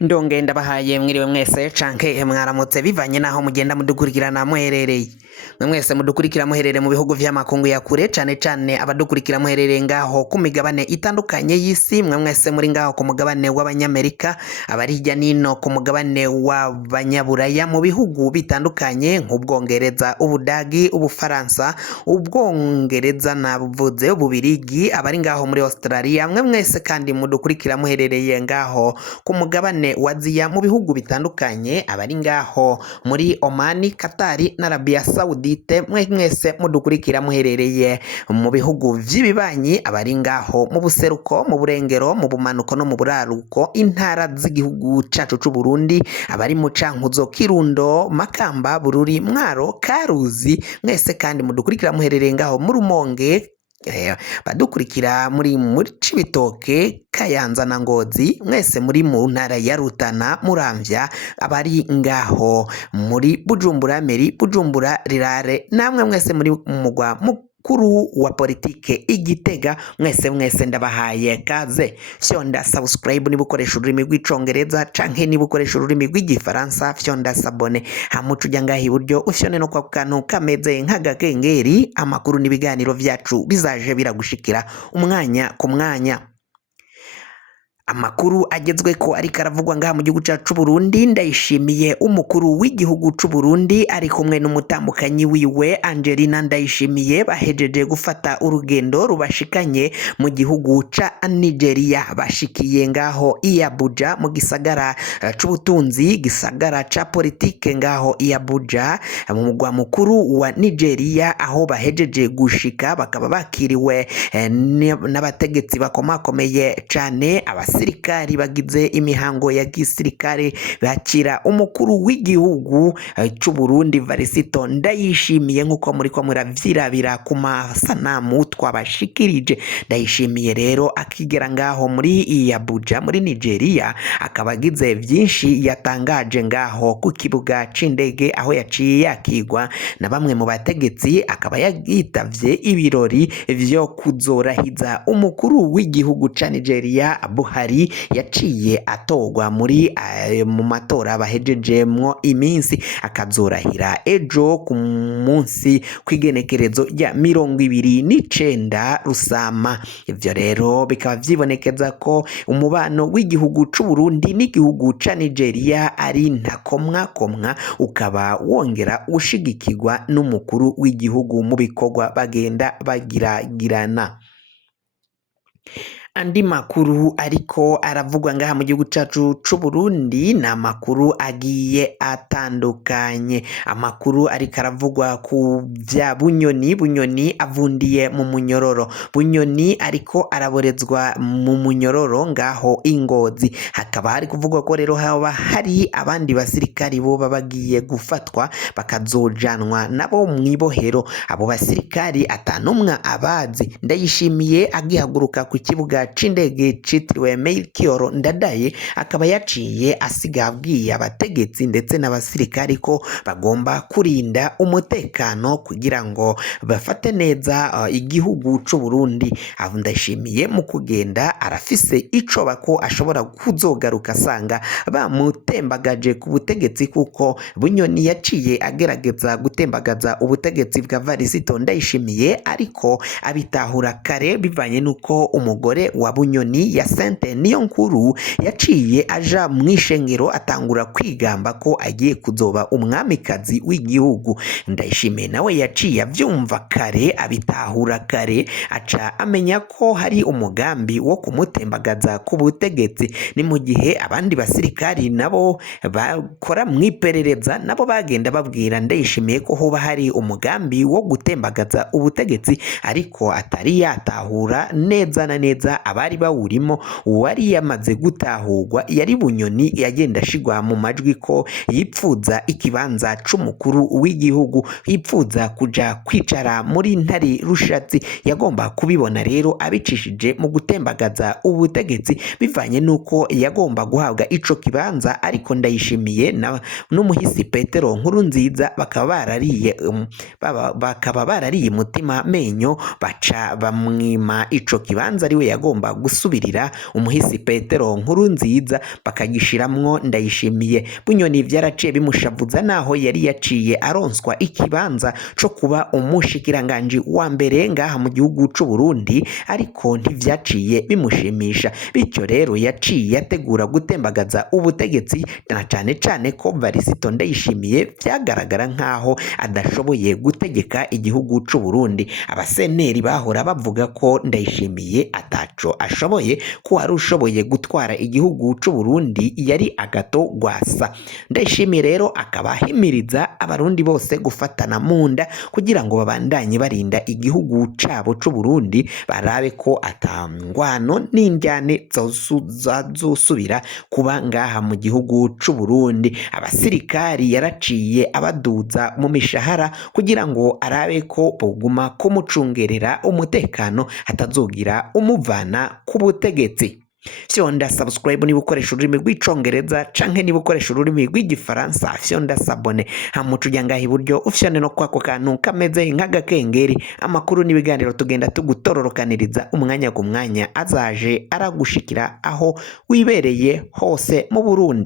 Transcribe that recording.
Ndonge ndabahaye mwiriwe mwese canke mwaramutse bivanye naho mugenda mudukurikirana muherereye. Mwese mudukurikira muherereye mu bihugu vy'amakungu ya kure cane cane abadukurikira muherereye ngaho ku migabane itandukanye y'isi, mwese muri ngaho ku mugabane w'abanyamerika, abari hirya nino ku mugabane w'abanyaburaya mu bihugu bitandukanye nk'Ubwongereza, Ubudagi, Ubufaransa, Ubwongereza navuze Ububirigi, abari ngaho muri Australia, mwese kandi mudukurikira muherereye ngaho ku mugabane wazia mu bihugu bitandukanye, abari ngaho muri Omani, Katari na Arabia Saudite, mwese mudukurikira muherereye mu bihugu vy'ibibanyi, abari ngaho mu buseruko, mu burengero, mu bumanuko no mu buraruko, intara z'igihugu cacu c'u Burundi, abari mu Cankuzo, Kirundo, Makamba, Bururi, Mwaro, Karuzi, mwese kandi mudukurikira muherereye ngaho mu Rumonge, badukurikira muri Cibitoke, Kayanza na Ngozi, mwese muri mu ntara ya Rutana, Muramvya, abari ngaho muri Bujumbura Meri, Bujumbura Rirare, namwe mwese muri mugwa mukuru wa politike Igitega, mwese ndabahaye kaze. Fyonda subscribe niba ukoresha ururimi rw'icongereza canke niba ukoresha ururimi rw'igifaransa, fyonda sabone hamuca ujya ngaho iburyo ufyone no kwa kantu kameze nk'agakengeri, amakuru n'ibiganiro vyacu bizaje biragushikira umwanya ku mwanya. Amakuru agezwe ko ariko aravugwa ngaha mu gihugu cyacu Burundi, Ndayishimiye umukuru w'igihugu c'u Burundi ari kumwe n'umutambukanyi wiwe Angelina Ndayishimiye bahejeje gufata urugendo rubashikanye mu gihugu ca Nigeria, bashikiye ngaho i Abuja mu gisagara c'ubutunzi, gisagara ca politike ngaho i Abuja mu mugwa mukuru wa Nigeria, aho bahejeje gushika bakaba bakiriwe n'abategetsi bakomakomeye cane. Abasirikari bagize imihango ya gisirikare bakira umukuru w'igihugu c'u Burundi Varisito Ndayishimiye, nkuko muriko muravyirabira ku masanamu twabashikirije. Ndayishimiye rero akigera ngaho muri Abuja muri Nigeria, akaba agize vyinshi yatangaje ngaho ku kibuga c'indege, aho yaciye yakigwa na bamwe mu bategetsi, akaba yitavye ibirori vyo kuzorahiza umukuru w'igihugu ca Nigeria Buhari yaciye atogwa muri mu matora bahejejemwo iminsi, akazorahira ejo ku munsi kw'igenekerezo rya 29 Rusama. Ivyo rero bikaba vyibonekeza ko umubano w'igihugu c'u Burundi n'igihugu ca Nigeria ari ntakomwakomwa, ukaba wongera ushigikirwa n'umukuru w'igihugu mu bikorwa bagenda bagiragirana. Andi makuru ariko aravugwa ngaha mu gihugu cacu c'u Burundi ni amakuru agiye atandukanye. Amakuru ariko aravugwa ku vya Bunyoni avundiye mu munyororo. Bunyoni ariko araborezwa mu munyororo ngaho Ingozi. Hakaba hari kuvugwa ko rero haba hari abandi basirikari bo bagiye gufatwa bakazojanwa nabo mwibohero. Abo basirikari atanumwe abazi. Ndayishimiye agihaguruka ku kibuga c'indege citiriwe Melchior Ndadaye, akaba yaciye asiga abwiye abategetsi ndetse n'abasirikari ko bagomba kurinda umutekano kugira ngo bafate neza igihugu c'u Burundi. Aho Ndayishimiye mu kugenda arafise ico bako ashobora kuzogaruka asanga bamutembagaje ku butegetsi, kuko Bunyoni yaciye agerageza gutembagaza ubutegetsi bwa Varisito Ndayishimiye, ariko abitahura kare bivanye nuko umugore wa Bunyoni ya Sente Niyonkuru yaciye aja mw'ishengero atangura kwigamba ko agiye kuzoba umwamikazi w'igihugu. Ndayishimiye nawe yaciye avyumva kare, abitahura kare, aca amenya ko hari umugambi wo kumutembagaza ku butegetsi. Ni mu gihe abandi basirikari nabo bakora mwiperereza nabo bagenda babwira Ndayishimiye ko hoba hari umugambi wo gutembagaza ubutegetsi, ariko atari yatahura neza na neza abari bawurimo. Uwari yamaze gutahurwa yari Bunyoni, yagenda ashigwa mu majwi ko yipfuza ikibanza c'umukuru w'igihugu, yipfuza kuja kwicara muri ntari rushatsi. Yagomba kubibona rero abicishije mu gutembagaza ubutegetsi, bivanye nuko yagomba guhabwa ico kibanza, ariko Ndayishimiye n'umuhisi Petero Nkurunziza bakaba barariye mutima menyo, baca bamwima ico kibanza ariwe yagomba agomba gusubirira umuhisi Petero Nkurunziza bakagishiramwo Ndayishimiye. Bunyoni vyaraciye bimushavuza naho yari yaciye aronswa ikibanza co kuba umushikiranganji wa mbere ngaha mu gihugu c'u Burundi, ariko ntivyaciye bimushimisha, bityo rero yaciye ategura gutembagaza ubutegetsi, na cane cane ko Varisito Ndayishimiye vyagaragara nkaho adashoboye gutegeka igihugu c'u Burundi. Abaseneri bahora bavuga ko Ndayishimiye ataco ashoboye, ko ari ushoboye gutwara igihugu c'u Burundi yari Agathon Rwasa. Ndayishimiye rero akaba ahimiriza abarundi bose gufatana mu nda kugira ngo babandanye barinda igihugu cabo c'u Burundi, barabe ko atangwano n'indyane zazosubira kuba ngaha mu gihugu c'u Burundi. Abasirikari yaraciye abaduza mu mishahara kugira ngo arabe ko boguma kumucungerera umutekano hatazogira umuvana ku butegetsi. Fyonda subscribe niba ukoresha ururimi rw'icongereza canke niba ukoresha ururimi rw'igifaransa, fyonda sabone hamuca ujya ngaha iburyo ufyone no kwako kantu kameze nk'agakengeri, amakuru n'ibiganiro tugenda tugutororokaniriza umwanya ku mwanya azaje aragushikira aho wibereye hose mu Burundi.